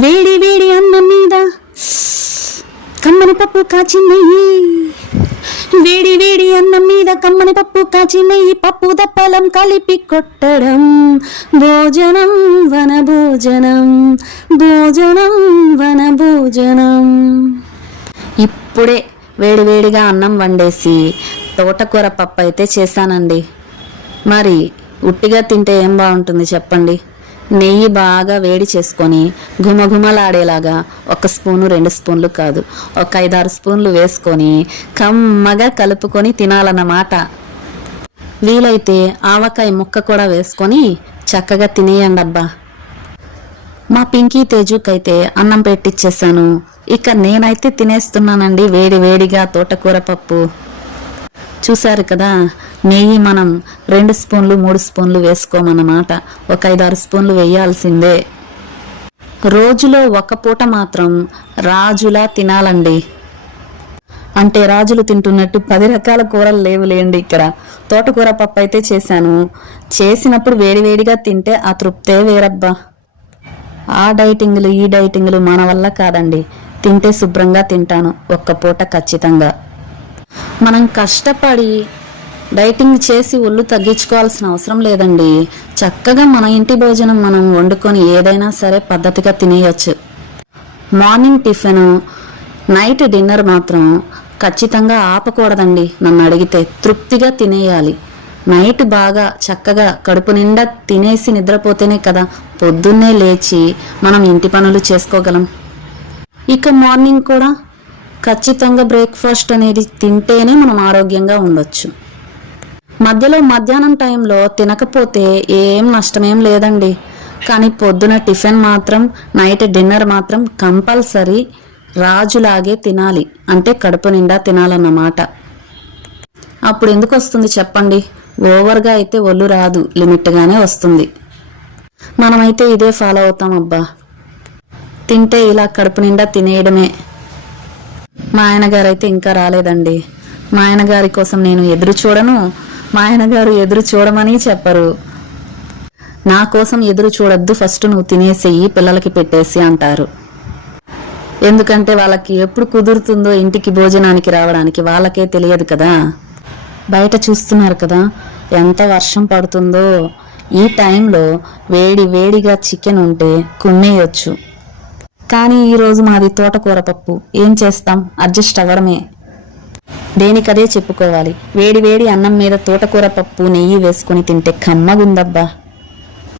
వేడి వేడి అన్నం మీద. కమ్మని పప్పు కాచి నెయ్యి. వేడి వేడి అన్నం మీద కమ్మని పప్పు కాచి నెయ్యి. పప్పు దప్పలం కలిపి కొట్టడం. భోజనం వన భోజనం. భోజనం వన భోజనం. ఇప్పుడే వేడివేడిగా అన్నం వండేసి తోటకూర పప్పు అయితే చేశానండి. మరి ఉట్టిగా తింటే ఏం బాగుంటుంది చెప్పండి? నెయ్యి బాగా వేడి చేసుకొని ఘుమఘుమలాడేలాగా ఒక స్పూను రెండు స్పూన్లు కాదు ఒక ఐదారు స్పూన్లు వేసుకొని కమ్మగా కలుపుకొని తినాలన్నమాట. వీలైతే ఆవకాయ ముక్క కూడా వేసుకొని చక్కగా తినేయండి అబ్బా మా పింకీ తేజుకైతే అన్నం పెట్టిచ్చేసాను. ఇక నేనైతే తినేస్తున్నానండి వేడి వేడిగా తోటకూర పప్పు. చూశారు కదా నెయ్యి మనం రెండు స్పూన్లు మూడు స్పూన్లు వేసుకోమన్నమాట. ఒక ఐదారు స్పూన్లు వేయాల్సిందే. రోజులో ఒక పూట మాత్రం రాజులా తినాలండి. అంటే రాజులు తింటున్నట్టు పది రకాల కూరలు లేవులేండి ఇక్కడ. తోటకూర పప్పు అయితే చేశాను. చేసినప్పుడు వేడివేడిగా తింటే ఆ తృప్తే వేరబ్బా. ఆ డైటింగ్లు ఈ డైటింగ్లు మన వల్ల కాదండి. తింటే శుభ్రంగా తింటాను. ఒక్క పూట ఖచ్చితంగా. మనం కష్టపడి డైటింగ్ చేసి ఒళ్ళు తగ్గించుకోవాల్సిన అవసరం లేదండి. చక్కగా మన ఇంటి భోజనం మనం వండుకొని ఏదైనా సరే పద్ధతిగా తినేయచ్చు. మార్నింగ్ టిఫిన్ నైట్ డిన్నర్ మాత్రం ఖచ్చితంగా ఆపకూడదండి నన్ను అడిగితే. తృప్తిగా తినేయాలి. నైట్ బాగా చక్కగా కడుపు నిండా తినేసి నిద్రపోతేనే కదా పొద్దున్నే లేచి మనం ఇంటి పనులు చేసుకోగలం. ఇక మార్నింగ్ కూడా ఖచ్చితంగా బ్రేక్ఫాస్ట్ అనేది తింటేనే మనం ఆరోగ్యంగా ఉండొచ్చు. మధ్యలో మధ్యాహ్నం టైంలో తినకపోతే ఏం నష్టమేం లేదండి. కానీ పొద్దున టిఫిన్ మాత్రం నైట్ డిన్నర్ మాత్రం కంపల్సరీ రాజులాగే తినాలి. అంటే కడుపు నిండా తినాలన్నమాట. అప్పుడు ఎందుకు వస్తుంది చెప్పండి? ఓవర్గా అయితే ఒళ్ళు రాదు లిమిట్గానే వస్తుంది. మనమైతే ఇదే ఫాలో అవుతాం అబ్బా. తింటే ఇలా కడుపు నిండా తినేయడమే. మా ఆయనగారైతే ఇంకా రాలేదండి. మా ఆయనగారి కోసం నేను ఎదురు చూడను. మా ఆయనగారు ఎదురు చూడమని చెప్పరు. నా కోసం ఎదురు చూడొద్దు ఫస్ట్ నువ్వు తినేసేయి పిల్లలకి పెట్టేసి అంటారు. ఎందుకంటే వాళ్ళకి ఎప్పుడు కుదురుతుందో ఇంటికి భోజనానికి రావడానికి వాళ్ళకే తెలియదు కదా. బయట చూస్తున్నారు కదా ఎంత వర్షం పడుతుందో. ఈ టైంలో వేడి వేడిగా చికెన్ ఉంటే కుమ్మేయొచ్చు కానీ ఈరోజు మాది తోటకూర పప్పు. ఏం చేస్తాం? అడ్జస్ట్ అవ్వడమే. దేనికదే చెప్పుకోవాలి. వేడి వేడి అన్నం మీద తోటకూర పప్పు నెయ్యి వేసుకొని తింటే కమ్మగుందబ్బా.